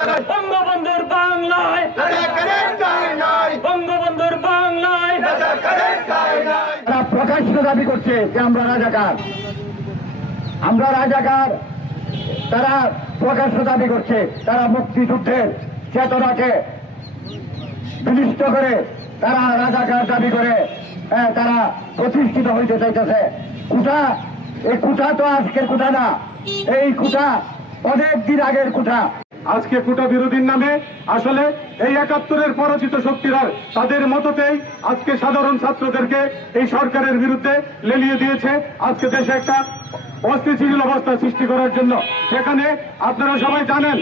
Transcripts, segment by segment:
বঙ্গবন্ধুর বাংলায় বঙ্গবন্ধুর বাংলায় তারা প্রকাশ্য দাবি করছে যে আমরা রাজাকার, আমরা রাজাকার। তারা প্রকাশ্য দাবি করছে, তারা মুক্তিযুদ্ধের চেতনাকে বিনিষ্ট করে তারা রাজাকার দাবি করে তারা প্রতিষ্ঠিত হইতে চাইতেছে। কুটা, এই কুটা তো আজকের কুটা না, এই কুটা অনেক দিন আগের কুটা। আজকে কুটা বিরোধীর নামে আসলে এই ৭১-এর পরাজিত শক্তিরা তাদের মততেই আজকে সাধারণ ছাত্রদেরকে এই সরকারের বিরুদ্ধে লেলিয়ে দিয়েছে। আজকে দেশে একটা অস্থিতিশীল অবস্থা সৃষ্টি করার জন্য। সেখানে আপনারা সবাই জানেন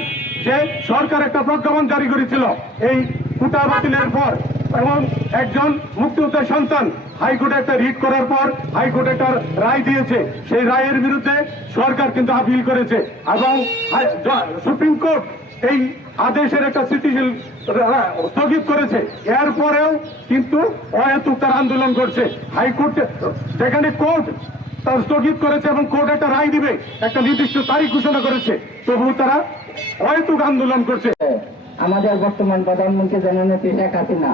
যে সরকার একটা প্রজ্ঞাপন জারি করেছিল এই কুটা বাতিলের পর, এবং একজন মুক্তিযোদ্ধার সন্তান হাইকোর্টে একটা রিট করার পর হাইকোর্ট একটা রায় দিয়েছে। সেই রায়ের বিরুদ্ধে সরকার কিন্তু আপিল করেছে এবং সুপ্রিম কোর্ট এই আদেশের একটা স্থিতিশীল স্থগিত করেছে। এরপরেও কিন্তু অহেতুক তারা আন্দোলন করছে। হাইকোর্টে যেখানে কোর্ট তার স্থগিত করেছে এবং কোর্ট একটা রায় দিবে, একটা নির্দিষ্ট তারিখ ঘোষণা করেছে, তবুও তারা অহেতুক আন্দোলন করছে। আমাদের বর্তমান প্রধানমন্ত্রী জননেত্রী শেখ হাসিনা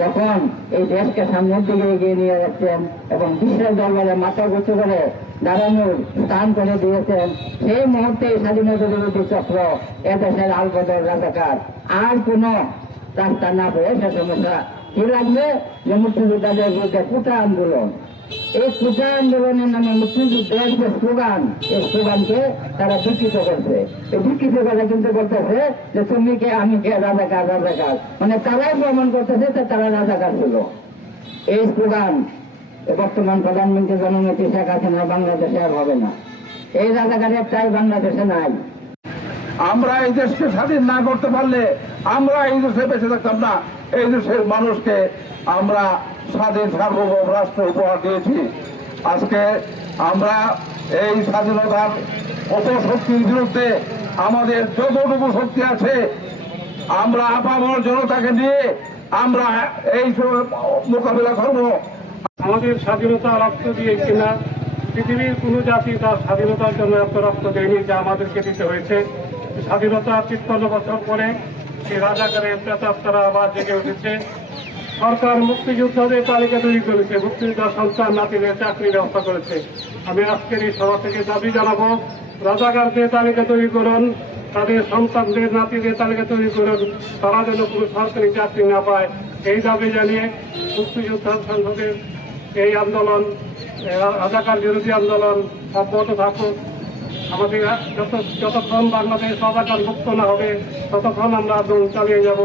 যখন এই দেশকে সামনের দিকে এগিয়ে নিয়ে যাচ্ছেন এবং বিশ্বের দরবারে মাথা উঁচু করে দাঁড়ানোর স্থান করে দিয়েছেন, সেই মুহূর্তে স্বাধীনতা বিরোধী চক্র এদেশের আলবদর রাজাকার আর কোন রাস্তা না পেয়ে সে সমস্যা কি লাগবে যে মুক্তিযোদ্ধাদের বিরুদ্ধে কুটা আন্দোলন। এই কুটা আন্দোলনের নামে মুক্তিযুদ্ধের যে স্লোগান, এই স্লোগানকে তারা বিকৃত করছে। এই বিকৃত করে কিন্তু বলতেছে যে তুমি কে আমি কে, রাজাকার রাজাকার, মানে তারাই প্রমাণ করতেছে যে তারা রাজাকার ছিল। এই স্লোগান বর্তমান প্রধানমন্ত্রী জননেত্রী শেখ হাসিনা বাংলাদেশে আর হবে না। এই রাজাকারের চাই বাংলাদেশে নাই। আমরা এই দেশকে স্বাধীন না করতে পারলে আমরা এই দেশে বেঁচে থাকতাম না। এই দেশের মানুষকে আমরা স্বাধীন সার্বভৌম রাষ্ট্র উপহার দিয়েছি। আজকে আমরা এই স্বাধীনতার অপশক্তির বিরুদ্ধে আমাদের যতটুকু শক্তি আছে আমরা আপামর জনতাকে নিয়ে আমরা এই মোকাবিলা করব। আমাদের স্বাধীনতা রক্ত দিয়ে কিনা পৃথিবীর কোন জাতি তার স্বাধীনতার জন্য এত রক্ত দেয়নি যা আমাদেরকে দিতে হয়েছে। স্বাধীনতা ৫৩ বছর পরে সেই রাজাকারের প্রেতাত্মা তারা আবার জেগে উঠেছে। সরকার মুক্তিযোদ্ধাদের তালিকা তৈরি করেছে, মুক্তিযোদ্ধা সন্তান নাতিদের চাকরির ব্যবস্থা করেছে। আমি আজকের এই সভা থেকে দাবি জানাবো, রাজাকারদের তালিকা তৈরি করুন, তাদের সন্তানদের নাতিদের তালিকা তৈরি করুন, তারা যেন কোনো সরকারি চাকরি না পায়। এই দাবি জানিয়ে মুক্তিযোদ্ধা সংসদের এই আন্দোলন, রাজাকার বিরোধী আন্দোলন অব্যাহত থাকুক। আমাদের যতক্ষণ বাংলাদেশ রাজাকার মুক্ত না হবে ততক্ষণ আমরা আন্দোলন চালিয়ে যাব।